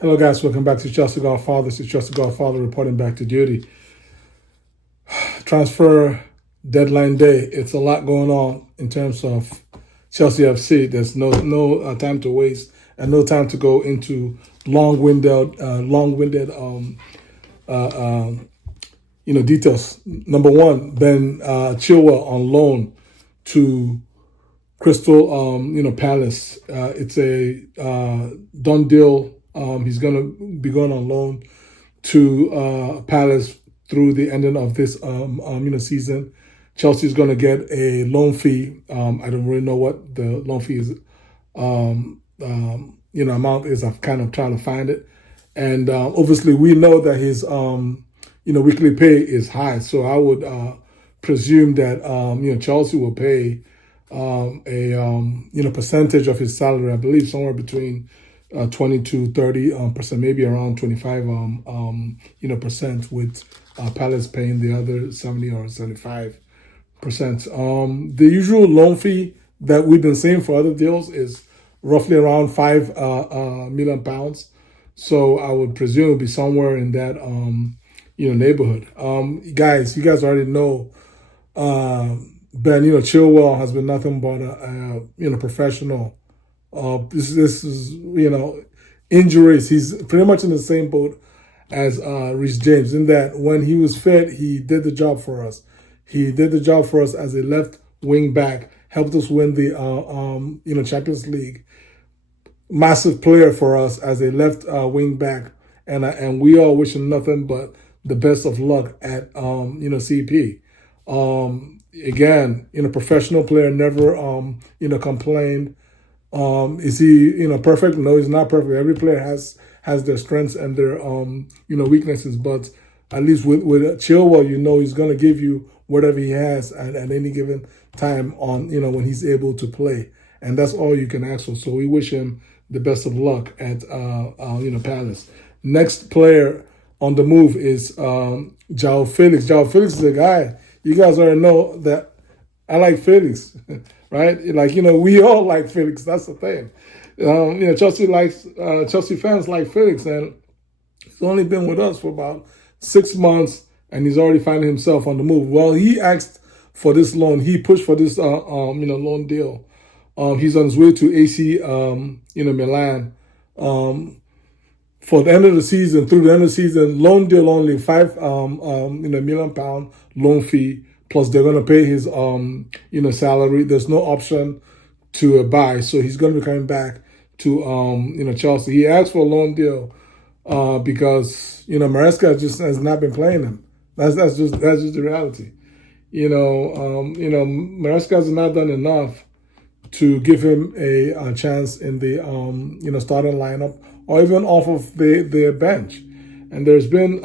Hello, guys. Welcome back to Chelsea Godfather. This is Chelsea Godfather reporting back to duty. Transfer deadline day. It's a lot going on in terms of Chelsea FC. There's no time to waste and no time to go into long-winded details. Number one, Ben Chilwell on loan to Crystal Palace. It's a done deal. He's going to be going on loan to Palace through the ending of this season. Chelsea's going to get a loan fee. I don't really know what the loan fee is amount is. I've kind of tried to find it, and obviously we know that his weekly pay is high. So I would presume that Chelsea will pay a percentage of his salary. I believe somewhere between 20 to 30%, maybe around 25 percent, with Palace paying the other 70 or 75%. The usual loan fee that we've been seeing for other deals is roughly around £5 million. So I would presume it'll be somewhere in that neighborhood. Guys, you guys already know Ben Chilwell has been nothing but a professional. This is injuries. He's pretty much in the same boat as Reece James, in that when he was fit, he did the job for us. He did the job for us as a left wing back, helped us win the Champions League. Massive player for us as a left wing back, and we all wish him nothing but the best of luck at CP. Again, professional player, never complained. Is he perfect? No, he's not perfect. Every player has their strengths and their weaknesses, but at least with Chilwell, he's going to give you whatever he has at any given time on when he's able to play, and that's all you can ask for. So we wish him the best of luck at Palace. Next player on the move is João Felix. João Felix is a guy, you guys already know that I like Felix, right? We all like Felix. That's the thing. Chelsea fans like Felix, and he's only been with us for about 6 months, and he's already finding himself on the move. Well, he asked for this loan. He pushed for this loan deal. He's on his way to AC Milan. For the end of the season, through the end of the season, loan deal only, £5 million loan fee. Plus, they're going to pay his salary. There's no option to buy, so he's going to be coming back to Chelsea. He asked for a loan deal because Maresca just has not been playing him. That's just the reality. Maresca has not done enough to give him a chance in the starting lineup or even off of the bench. And there's been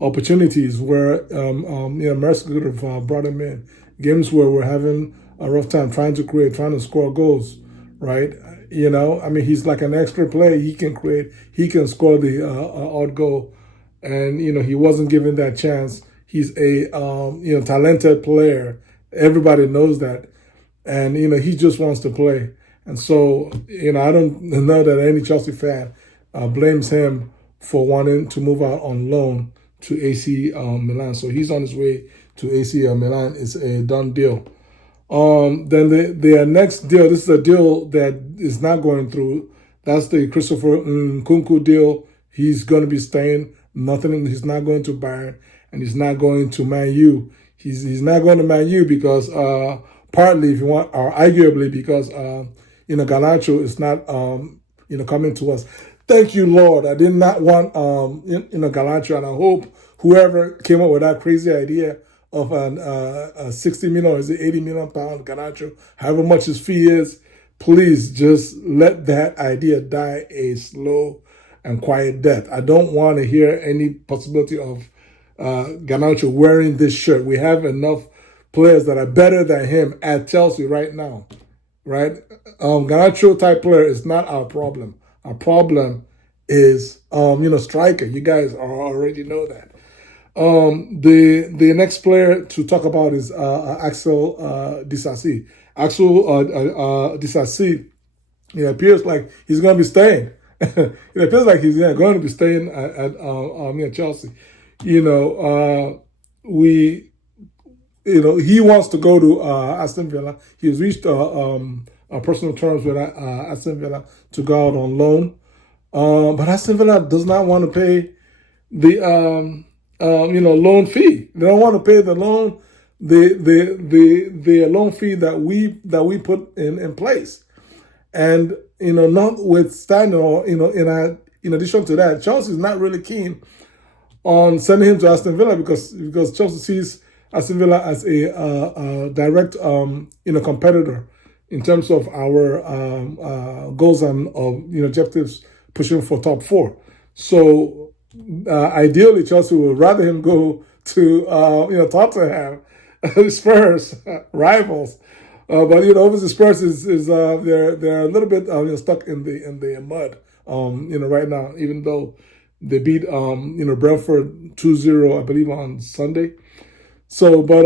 opportunities where Maresca could have brought him in. Games where we're having a rough time trying to score goals, right? He's like an extra player. He can create, he can score the odd goal, and he wasn't given that chance. He's a talented player. Everybody knows that, and he just wants to play. And so I don't know that any Chelsea fan blames him for wanting to move out on loan to AC Milan. So he's on his way to AC Milan. It's a done deal. Then the next deal, this is a deal that is not going through. That's the Christopher Nkunku deal. He's going to be staying. He's not going to Bayern, and he's not going to Man U. He's not going to Man U because partly, if you want, or arguably because Garnacho is not coming to us. Thank you, Lord. I did not want Garnacho, and I hope whoever came up with that crazy idea of a 60 million or is it 80 million pound Garnacho, however much his fee is, please just let that idea die a slow and quiet death. I don't want to hear any possibility of Garnacho wearing this shirt. We have enough players that are better than him at Chelsea right now, right? Garnacho type player is not our problem. Our problem is, striker. You guys already know that. The next player to talk about is Axel Disasi. Axel Disasi, it appears like he's going to be staying. it feels like he's going to be staying at Chelsea. You know, we he wants to go to Aston Villa. He's reached personal terms with Aston Villa to go out on loan. But Aston Villa does not want to pay the loan fee. They don't want to pay the loan the loan fee that we put in place. And notwithstanding, or in addition to that, Chelsea is not really keen on sending him to Aston Villa because Chelsea sees Aston Villa as a direct competitor in terms of our goals and objectives pushing for top four. So ideally, Chelsea would rather him go to Tottenham, Spurs, rivals. But obviously Spurs is they're a little bit stuck in the mud right now, even though they beat Brentford 2-0, I believe, on Sunday. So, but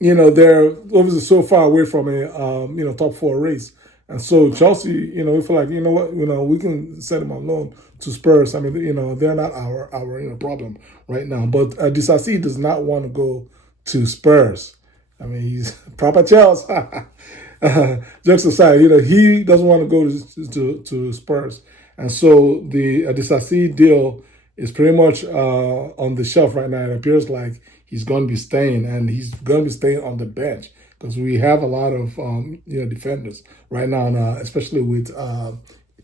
they're obviously so far away from a top four race, and so Chelsea, we feel like we can send them on loan to Spurs. I mean, they're not our problem right now. But Disasi does not want to go to Spurs. I mean, he's proper Chelsea. Jokes aside, he doesn't want to go to Spurs, and so the Disasi deal is pretty much on the shelf right now. It appears like he's going to be staying, and he's going to be staying on the bench because we have a lot of defenders right now, especially with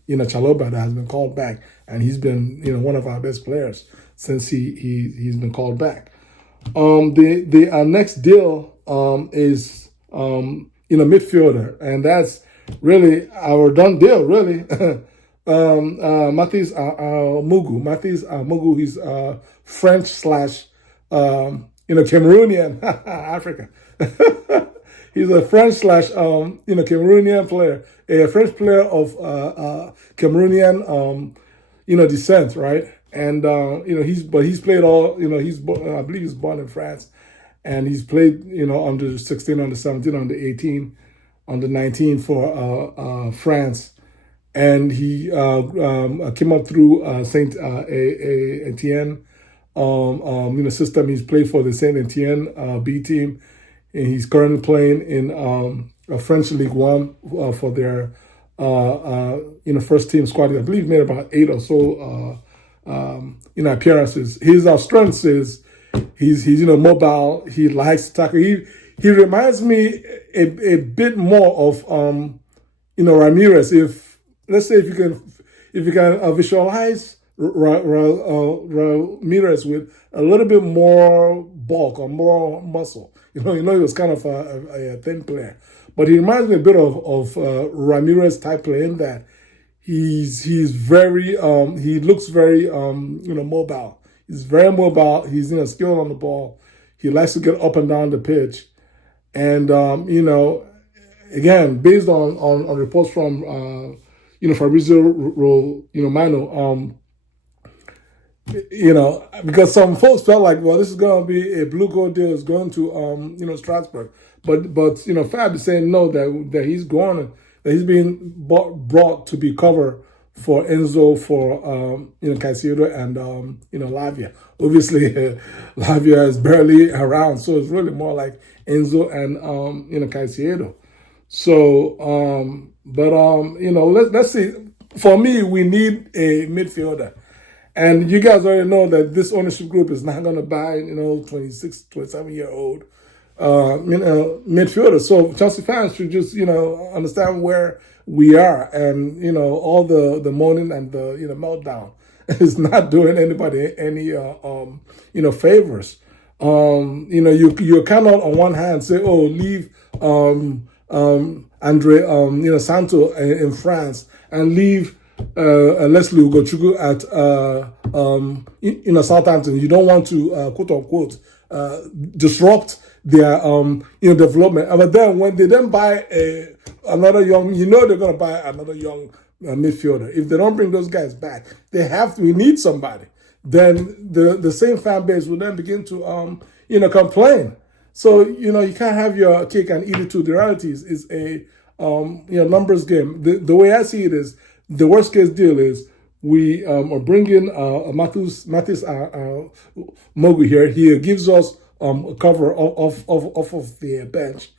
Chalobah that has been called back, and he's been one of our best players since he's been called back. The next deal is midfielder, and that's really our done deal, really. MATHIS AMOUGOU, he's French slash Cameroonian Africa. He's a French slash Cameroonian player, a French player of Cameroonian descent, right? And he's played all I believe he's born in France, and he's played under 16, under 17, under 18, under 19 for France. And he came up through Saint Etienne system. He's played for the Saint Etienne B team, and he's currently playing in a French League One for their first team squad. I believe made about 8 or so appearances. His strengths is he's mobile. He likes to tackle. He reminds me a bit more of Ramirez. Let's say if you can visualize Ramirez with a little bit more bulk or more muscle. He was kind of a thin player, but he reminds me a bit of Ramirez type player in that he's very he looks very mobile. He's very mobile. He's skilled on the ball. He likes to get up and down the pitch, and again, based on reports from Fabrizio Romano, because some folks felt like, well, this is going to be a blue gold deal. It's going to Strasbourg, but Fab is saying no, that he's going, that he's being brought to be cover for Enzo, for Caicedo and Lavia. Obviously, Lavia is barely around, so it's really more like Enzo and Caicedo. So, let's see. For me, we need a midfielder. And you guys already know that this ownership group is not going to buy, 26, 27-year-old midfielder. So Chelsea fans should just, understand where we are. And, all the moaning and the, meltdown is not doing anybody any, favors. You cannot on one hand say, oh, leave Andre, Santo in France and leave Leslie Ugochukwu at Southampton. You don't want to quote unquote disrupt their development. But then when they then buy another young, they're going to buy another young midfielder. If they don't bring those guys back, we need somebody. Then the same fan base will then begin to complain. So you can't have your cake and eat it too. The reality is a numbers game. The way I see it is, The worst case deal is we are bringing MATHIS Amougoù here. He gives us a cover off of the bench.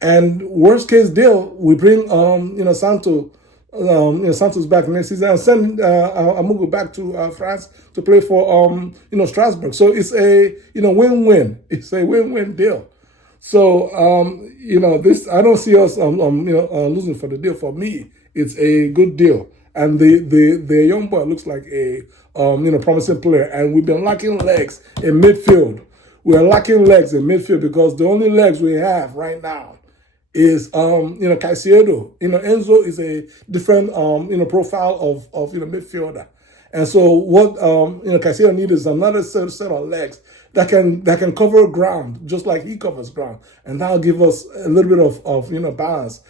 And worst case deal, we bring Santos back next season and send Amougoù back to France to play for Strasbourg. So it's a win-win. It's a win-win deal. So this, I don't see us losing for the deal. For me, it's a good deal. And the young boy looks like a promising player. And we've been lacking legs in midfield. We are lacking legs in midfield because the only legs we have right now is Caicedo. Enzo is a different profile of midfielder. And so what Caicedo needs is another set of legs that can cover ground just like he covers ground, and that'll give us a little bit of balance,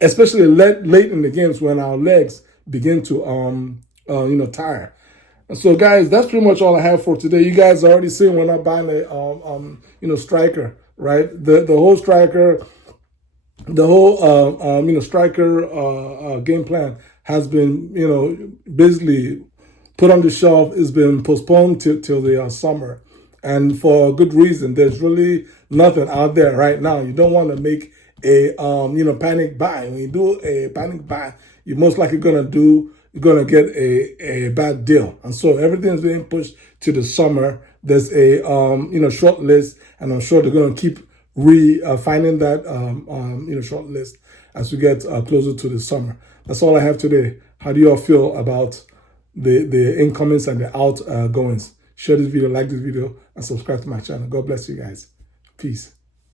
especially late in the games when our legs begin to tire. And so, guys, that's pretty much all I have for today. You guys are already seeing we're not buying a striker, right? The whole striker. The whole striker game plan has been basically put on the shelf. It's been postponed till the summer, and for good reason. There's really nothing out there right now. You don't want to make a panic buy. When you do a panic buy, you're most likely gonna get a bad deal. And so everything's being pushed to the summer. There's a short list, and I'm sure they're gonna keep refining that short list as we get closer to the summer. That's all I have today. How do you all feel about the incomings and the outgoings? Share this video, like this video, and subscribe to my channel. God bless you guys. Peace.